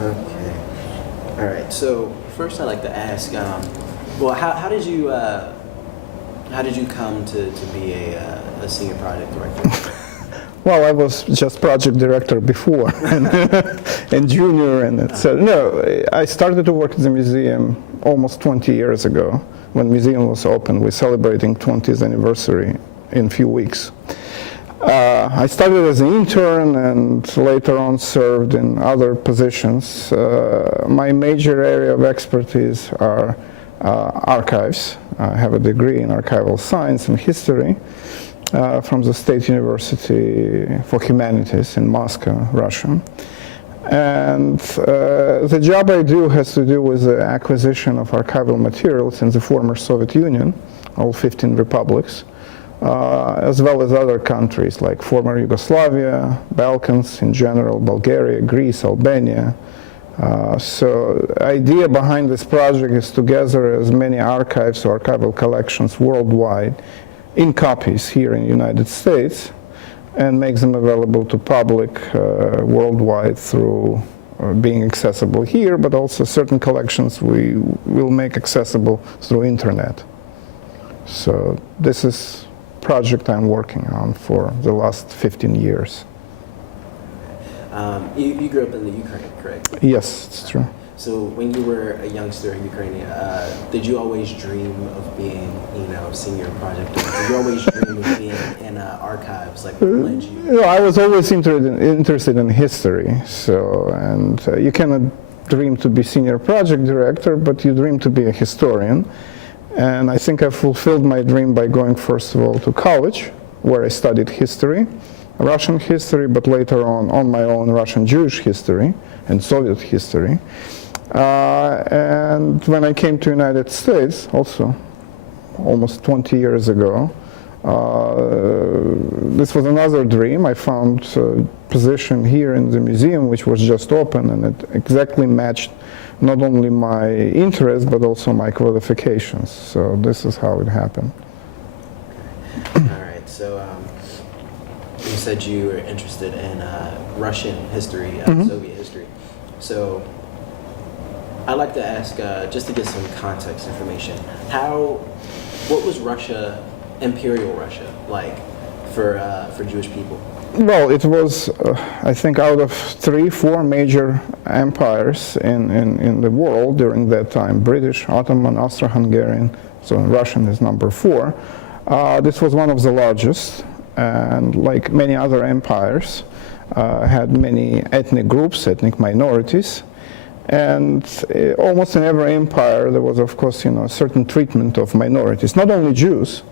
Okay. All right. So first, I'd like to ask, well, how did you come to be a senior project director? Well, I was just project director before, and junior, and etc. No, I started to work at the museum almost 20 years ago. When the museum was open, we're celebrating 20th anniversary in a few weeks. I started as an intern and later on served in other positions. My major area of expertise are archives. I have a degree in archival science and history from the State University for Humanities in Moscow, Russia. And the job I do has to do with the acquisition of archival materials in the former Soviet Union, all 15 republics, as well as other countries like former Yugoslavia, Balkans in general, Bulgaria, Greece, Albania. So the idea behind this project is to gather as many archives or archival collections worldwide in copies here in the United States and make them available to public worldwide through being accessible here, but also certain collections we will make accessible through internet. So this is a project I'm working on for the last 15 years. You grew up in the Ukraine, correct? Yes, it's true. So when you were a youngster in Ukraine, did you always dream of being, senior project director? Did you always dream of being in archives? Like, what led you? I was always interested in history. And you cannot dream to be senior project director, but you dream to be a historian. And I think I fulfilled my dream by going, first of all, to college, where I studied history, Russian history, but later on my own Russian Jewish history and Soviet history. And when I came to United States, also almost 20 years ago, this was another dream. I found a position here in the museum, which was just open, and it exactly matched not only my interests, but also my qualifications. So this is how it happened. Okay. All right, so you said you were interested in Russian history, Soviet history. So I'd like to ask, just to get some context information, what was Russia, Imperial Russia, like for Jewish people? Well, it was, I think, out of 3-4 major empires in the world during that time: British, Ottoman, Austro-Hungarian, so Russian is number 4. This was one of the largest, and like many other empires, had many ethnic groups, ethnic minorities. And almost in every empire there was, of course, a certain treatment of minorities, not only Jews.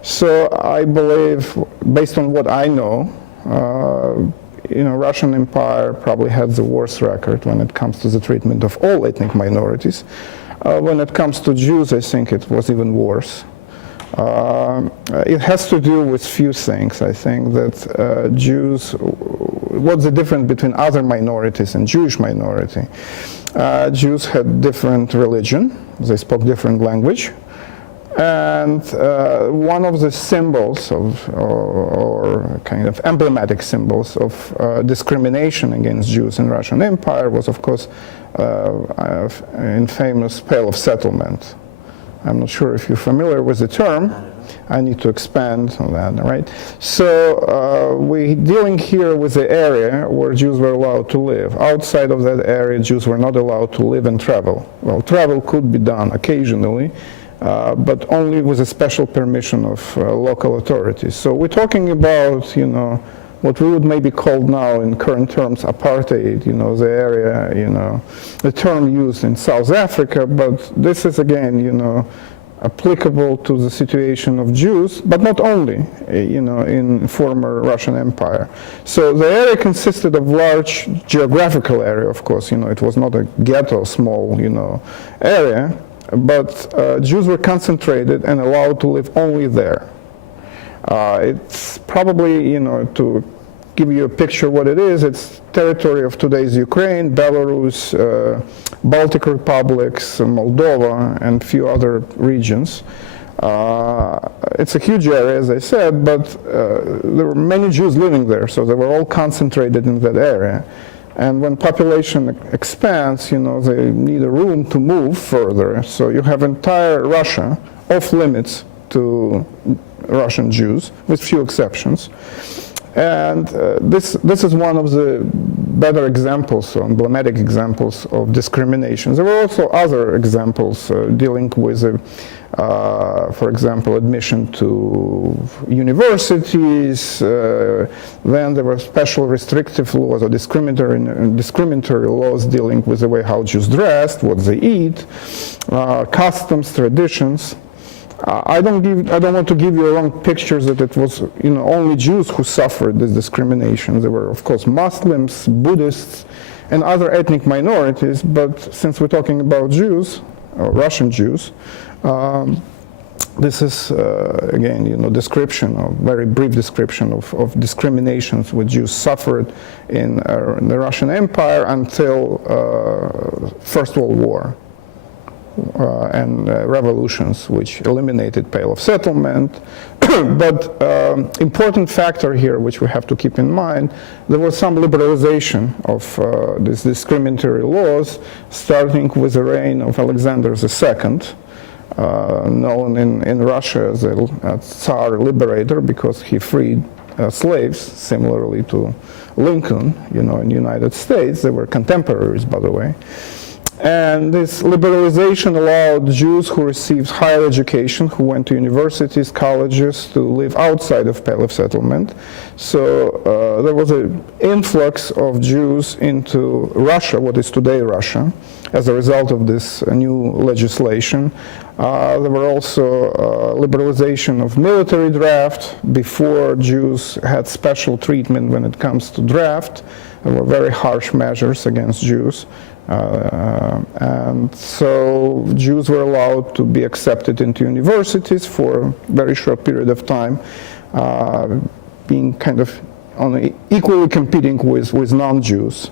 So I believe, based on what I know, Russian Empire probably had the worst record when it comes to the treatment of all ethnic minorities. When it comes to Jews, I think it was even worse. It has to do with few things. I think that Jews, what's the difference between other minorities and Jewish minority? Jews had different religion, they spoke different language, and one of the symbols or kind of emblematic symbols of discrimination against Jews in Russian Empire was, of course, in famous Pale of Settlement. I'm not sure if you're familiar with the term. I need to expand on that, right? So we're dealing here with the area where Jews were allowed to live. Outside of that area, Jews were not allowed to live and travel. Well, travel could be done occasionally, but only with a special permission of local authorities. So we're talking about, what we would maybe call now in current terms apartheid, the area, the term used in South Africa, but this is again, applicable to the situation of Jews, but not only, in former Russian Empire. So the area consisted of large geographical area, of course, it was not a ghetto, small, area, but Jews were concentrated and allowed to live only there. It's probably, to give you a picture of what it is, it's territory of today's Ukraine, Belarus, Baltic republics, Moldova, and a few other regions. It's a huge area, as I said, but there were many Jews living there, so they were all concentrated in that area. And when population expands, you know, they need a room to move further. So you have entire Russia off limits to Russian Jews, with few exceptions. And this is one of the better examples, or emblematic examples of discrimination. There were also other examples dealing with, for example, admission to universities. Then there were special restrictive laws or discriminatory laws dealing with the way how Jews dressed, what they eat, customs, traditions. I don't want to give you wrong pictures that it was, you know, only Jews who suffered this discrimination. There were, of course, Muslims, Buddhists, and other ethnic minorities. But since we're talking about Jews, or Russian Jews, this is again, you know, description, or very brief description of discriminations which Jews suffered in the Russian Empire until First World War. And revolutions which eliminated Pale of Settlement. But important factor here which we have to keep in mind, there was some liberalization of these discriminatory laws, starting with the reign of Alexander II, known in Russia as a Tsar Liberator, because he freed slaves, similarly to Lincoln, you know, in the United States. They were contemporaries, by the way. And this liberalization allowed Jews who received higher education, who went to universities, colleges, to live outside of Pale of Settlement. So there was an influx of Jews into Russia, what is today Russia, as a result of this new legislation. There were also liberalization of military draft. Before, Jews had special treatment when it comes to draft. There were very harsh measures against Jews. And so Jews were allowed to be accepted into universities for a very short period of time, being kind of equally competing with non-Jews.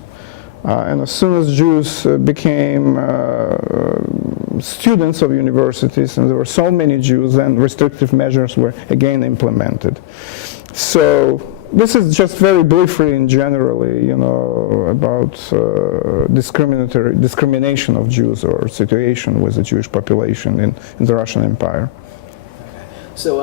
And as soon as Jews became students of universities, and there were so many Jews, then restrictive measures were again implemented. So this is just very briefly and generally, you know, about discrimination of Jews or situation with the Jewish population in the Russian Empire. Okay. So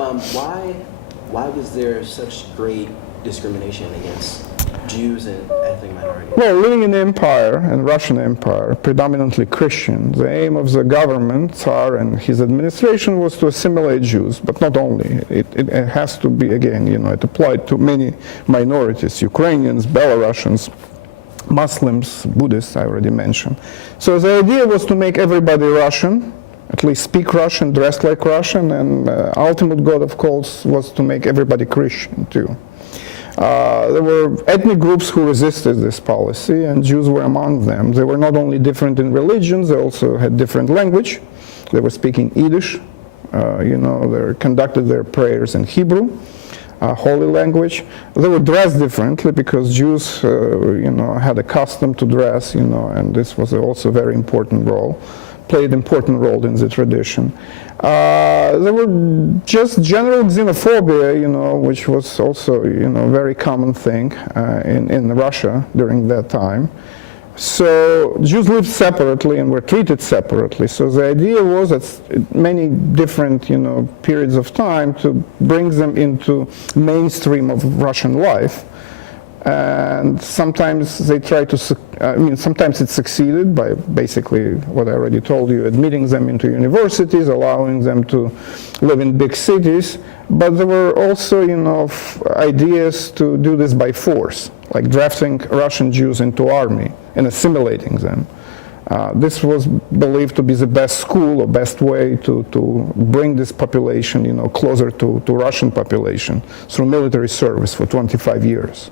why was there such great discrimination against Jews and ethnic minorities? Well, living in the empire, in Russian Empire, predominantly Christian, the aim of the government, Tsar and his administration, was to assimilate Jews, but not only. It has to be, again, you know, it applied to many minorities, Ukrainians, Belarusians, Muslims, Buddhists, I already mentioned. So the idea was to make everybody Russian, at least speak Russian, dress like Russian, and ultimate goal, of course, was to make everybody Christian too. There were ethnic groups who resisted this policy, and Jews were among them. They were not only different in religions, they also had different language. They were speaking Yiddish, you know, they conducted their prayers in Hebrew, holy language. They were dressed differently because Jews, you know, had a custom to dress, you know, and this was also a very important role, played an important role in the tradition. There were just general xenophobia, you know, which was also, you know, a very common thing in Russia during that time. So Jews lived separately and were treated separately. So the idea was that many different, you know, periods of time to bring them into mainstream of Russian life. And sometimes they try to, sometimes it succeeded by basically what I already told you, admitting them into universities, allowing them to live in big cities. But there were also, you know, ideas to do this by force, like drafting Russian Jews into army and assimilating them. This was believed to be the best school or best way to bring this population, you know, closer to Russian population through military service for 25 years.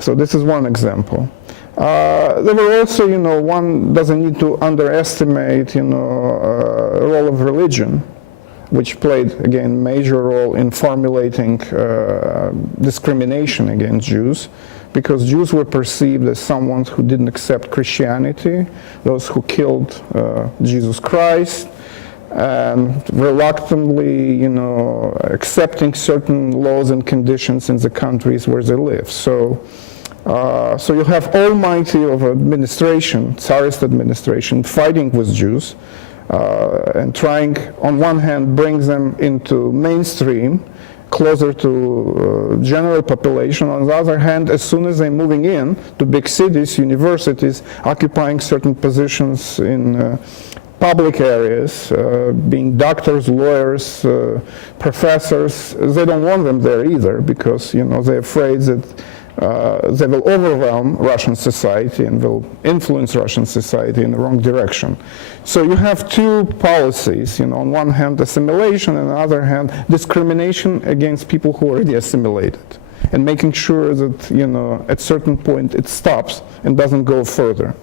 So this is one example. There were also, you know, one doesn't need to underestimate, you know, a role of religion, which played, again, major role in formulating discrimination against Jews, because Jews were perceived as someone who didn't accept Christianity, those who killed Jesus Christ, and reluctantly, you know, accepting certain laws and conditions in the countries where they live. So So you have almighty of administration, Tsarist administration, fighting with Jews and trying, on one hand, bring them into mainstream, closer to general population. On the other hand, as soon as they're moving in to big cities, universities, occupying certain positions in public areas, being doctors, lawyers, professors, they don't want them there either, because they're afraid that they will overwhelm Russian society and will influence Russian society in the wrong direction. So you have two policies, on one hand assimilation, and on the other hand discrimination against people who are already assimilated, and making sure that at certain point it stops and doesn't go further.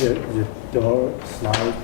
The door slide.